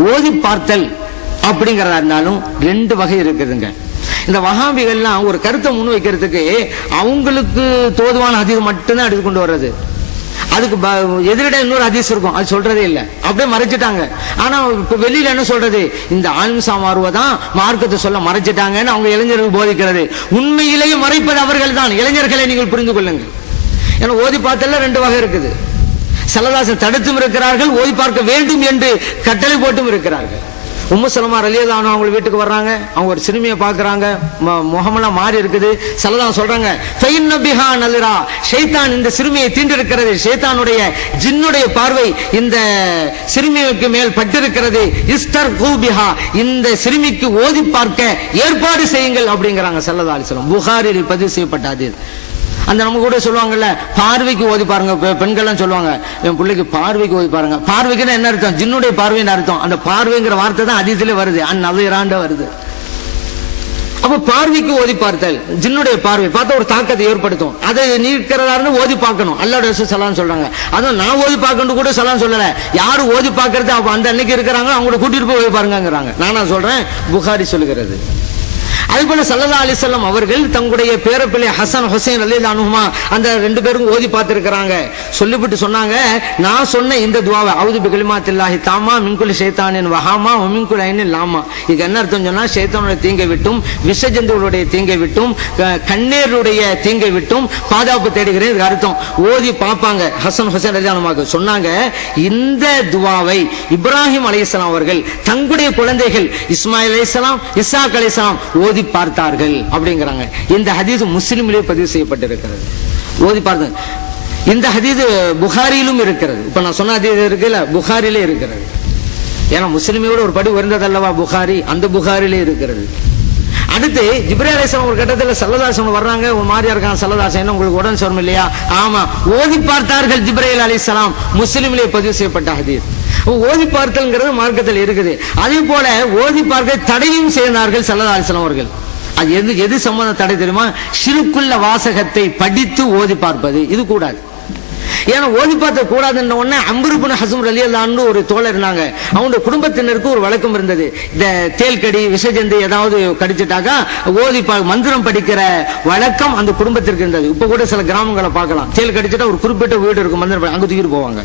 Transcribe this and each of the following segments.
ஓதி பார்த்தல் அப்படிங்கிறதா இருந்தாலும் ரெண்டு வகை இருக்குதுங்க. இந்த வகாபிகள்லாம் ஒரு கருத்தை முன் வைக்கிறதுக்கு அவங்களுக்கு தோதுவான ஹதீஸ் மட்டும்தான் எடுத்து கொண்டு வர்றது. அதுக்கு ப- எதிரிட இன்னொரு அதிசம் இருக்கும். அது சொல்றதே இல்ல. அப்படியே மறைச்சிட்டாங்க. ஆனா இப்ப வெளியில என்ன சொல்றது? இந்த ஆன்மிசா மாறுவதான் மார்க்கத்தை சொல்ல மறைச்சிட்டாங்கன்னு அவங்க இளைஞர்கள் போதிக்கிறது. உண்மையிலேயே மறைப்பது அவர்கள் தான் இளைஞர்களை நீங்கள் புரிந்து கொள்ளுங்கள். ஏன்னா ஓதி பார்த்தல ரெண்டு வகை இருக்குது. சல்லதாசன் தடுத்தும் இருக்கிறார்கள் ஓதி பார்க்க வேண்டும் என்று கட்டளை போட்டும் இருக்கிறார்கள். உம்மு சலமா ரலியதானு அவங்க வீட்டுக்கு வர்றாங்க அவங்க ஒரு சிறுமியை பார்க்கறாங்க முகமெல்லாம் மாறி இருக்குது. சலதான் சொல்றாங்க "ஃபைன்ன பிஹா நலிரா ஷைத்தான் இந்த சிறுமியை தீண்டிருக்கிறது ஷைத்தானுடைய ஜின்னுடைய பார்வை இந்த சிறுமிக்கு மேல் பட்டிருக்கிறது. இஸ்டர் கூபிஹா இந்த சிறுமிக்கு ஓதி பார்க்க ஏற்பாடு செய்யுங்கள் அப்படிங்கிறாங்க சல்லதா அலிஸ்லாம் புகாரில் பதிவு செய்யப்பட்டாது அந்த நம்ம கூட சொல்லுவாங்கல்ல பார்வைக்கு ஓதி பாருங்க பெண்கள்லாம் சொல்லுவாங்க என் பிள்ளைக்கு பார்வைக்கு ஓதி பாருங்க. பார்வைக்குன்னா என்ன அர்த்தம்? ஜின்னுடைய பார்வைன்னு அர்த்தம். அந்த பார்வைங்கிற வார்த்தை தான் அதிகத்திலே வருது. அந் வருது. அப்ப பார்வைக்கு ஓதி பார்த்தல் ஜின்னுடைய பார்வை. பார்த்தா ஒரு தாக்கத்தை ஏற்படுத்தும். அதை நீக்கிறதாருன்னு ஓதி பார்க்கணும். அல்லாட சலான்னு சொல்றாங்க. அதுவும் நான் ஓதி பார்க்கணும் கூட சலாம் சொல்லல. யாரு ஓதி பார்க்கறது? அப்ப அந்த அன்னைக்கு இருக்கிறாங்க அவங்கள கூட்டிட்டு போய் ஓதி பாருங்கிறாங்க நானா சொல்றேன் புகாரி சொல்லுகிறது. அதே போல சல்லா அலிசல்லாம் அவர்கள் தங்களுடைய பேரப்பிள்ளை ஹசன் ஹுசைன் அலி அனுகுமா அந்த ரெண்டு பேரும் ஓதி பார்த்திருக்கிறாங்க. சொல்லிவிட்டு சொன்னாங்க நான் சொன்ன இந்த துவாவை அவுது பிகலிமாத்தில்லாஹி தாமா மின்குலி ஷைத்தானின் வஹாமா மின்குல் ஐனின் லாமா. இதுக்கு என்ன அர்த்தம் சொன்னா ஷைத்தானுடைய தீங்கை விட்டும் விஷஜந்துகளுடைய தீங்கை விட்டும் கண்ணீருடைய தீங்கை விட்டும் பாதுகாப்பு தேடுகிறேன். இதுக்கு அர்த்தம். ஓதி பார்ப்பாங்க ஹசன் ஹுசைன் அலி அனுமாக்கு சொன்னாங்க இந்த துவாவை இப்ராஹிம் அலைஹிஸ்ஸலாம் அவர்கள் தங்களுடைய குழந்தைகள் இஸ்மாயில் அலைஹிஸ்ஸலாம் இஸ்ஸாக் அலைஹிஸ்ஸலாம் ஓதி பார்த்தார்கள் அப்படிங்கிறாங்க. இந்த ஹதீஸ் முஸ்லிமிலே பதிவு செய்யப்பட்டிருக்கிறது. ஓதி பார்த்து இந்த ஹதீது புகாரியிலும் இருக்கிறது. இப்ப நான் சொன்ன ஹதீது இருக்குல்ல புகாரிலே இருக்கிறது. ஏன்னா முஸ்லிமையோட ஒரு படி உயர்ந்ததல்லவா புகாரி? அந்த புகாரிலே இருக்கிறது. அடுத்து ஜிப்ரே ஒரு கட்டத்தில் சல்லதாசன் வர்றாங்க. ஒரு மாதிரியா இருக்கான் செல்லதாசன் உங்களுக்கு உடம்பு சோரம் இல்லையா? ஆமா. ஓதி பார்த்தார்கள் ஜிப்ரேல் அலிசலாம் முஸ்லிமிலே பதிவு செய்யப்பட்ட ஹதீஸ். ஓதி பார்த்தல்ங்கிறது மார்க்கத்தில் இருக்குது. அதே போல ஓதி பார்க்க தடையும் செய்தார்கள் சல்லதா அலிஸ்லாம் அவர்கள். அது எது எது சம்பந்த தடை தெரியுமா? சிறுக்குள்ள வாசகத்தை படித்து ஓதி பார்ப்பது. இது கூடாது. ஏன்னா ஓதி பார்த்த கூடாதுன்ன உடனே அம்பருபுன் ஹசும் ரலியல்லான்னு ஒரு தோழர் இருந்தாங்க. அவங்களுடைய குடும்பத்தினருக்கு ஒரு வழக்கம் இருந்தது. இந்த தேல்கடி விஷஜந்து ஏதாவது கடிச்சிட்டாக்கா ஓதி பா- மந்திரம் படிக்கிற வழக்கம் அந்த குடும்பத்திற்கு இருந்தது. இப்ப கூட சில கிராமங்களை பார்க்கலாம். தேல் கடிச்சிட்டா ஒரு குறிப்பிட்ட வீடு இருக்கும் மந்திரம் அங்கே அங்க தூக்கிட்டு போவாங்க.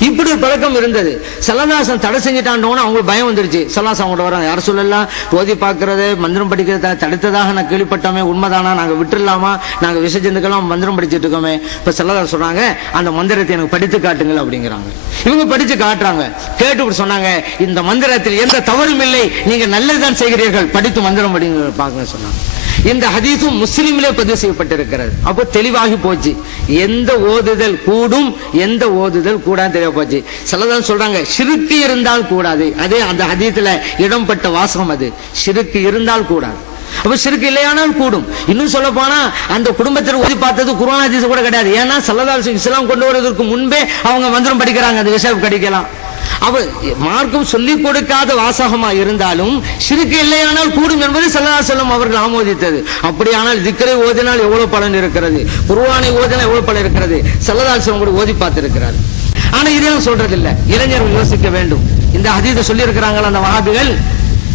இப்படி ஒரு பழக்கம் இருந்தது. செல்லதாசன் தடை செஞ்சுட்டாண்டோன்னு அவங்களுக்கு பயம் வந்துருச்சு. சல்லாசன் அவங்கள்ட்ட வராங்க. யார் சொல்லலாம் ஓதி பார்க்கறது மந்திரம் படிக்கிறத தடுத்ததாக நான் கேள்விப்பட்டோமே உண்மைதானா? நாங்க விட்டுடலாமா நாங்க விசஜந்துக்கெல்லாம் மந்திரம் படிச்சிட்டு இருக்கோமே. இப்ப சல்லதாசன் சொன்னாங்க அந்த மந்திரத்தை எனக்கு படித்து காட்டுங்கள் அப்படிங்கிறாங்க. இவங்க படிச்சு காட்டுறாங்க. கேட்டு சொன்னாங்க இந்த மந்திரத்தில் எந்த தவறும் இல்லை. நீங்க நல்லதுதான் செய்கிறீர்கள். படித்து மந்திரம் படிங்க பார்க்க சொன்னாங்க. இந்த ஹதீஸும் முஸ்லீமிலே பதிவு செய்யப்பட்டிருக்கிறது. அப்போ தெளிவாகி போச்சு. எந்த ஓதுதல் கூடும் எந்த ஓதுதல் கூடாது தெரிய போச்சு. சிலதான் சொல்றாங்க சிறுக்கு இருந்தால் கூடாது. அதே அந்த ஹதீத்துல இடம்பட்ட வாசகம் அது. சிறுக்கு இருந்தால் கூடாது. அப்ப சிறுக்கு இல்லையானால் கூடும். இன்னும் சொல்ல போனா அந்த குடும்பத்தில் ஓதி பார்த்தது குரான் ஹதீஸ் கூட கிடையாது. ஏன்னா சல்லதால் இஸ்லாம் கொண்டு வருவதற்கு முன்பே அவங்க மந்திரம் படிக்கிறாங்க. அந்த விஷயம் கிடைக்கலாம் அவ மார்க்கம் சொல்லி கொடுக்காத வாசகமா இருந்தாலும் சிறுக்கு இல்லையானால் கூடும் என்பது சல்லா செல்லம் அவர்கள் ஆமோதித்தது. அப்படியானால் திக்கரை ஓதினால் எவ்வளவு பலன் இருக்கிறது? குருவானை ஓதினால் எவ்வளவு பலன் இருக்கிறது? சல்லதா செல்லம் கூட ஓதி பார்த்திருக்கிறார் ஆனா இதெல்லாம் சொல்றது இல்ல இளைஞர்கள் யோசிக்க வேண்டும். இந்த அதீத சொல்லி இருக்கிறாங்களா அந்த வகாபிகள்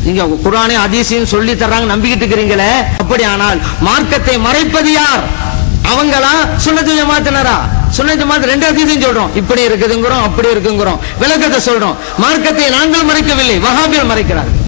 நீங்க குரானே அதிசயம் சொல்லி தர்றாங்க நம்பிக்கிட்டு இருக்கிறீங்களே? அப்படி ஆனால் மார்க்கத்தை மறைப்பது யார்? அவங்களா சுன்னத்து ஜமாத்தினரா? சுன்னத்து ஜமாத் ரெண்டு அதிசயம் சொல்றோம். இப்படி இருக்குதுங்கிறோம் அப்படி இருக்குங்கிறோம். விளக்கத்தை சொல்றோம். மார்க்கத்தை நாங்கள் மறைக்கவில்லை வஹாபியர் மறைக்கிறார்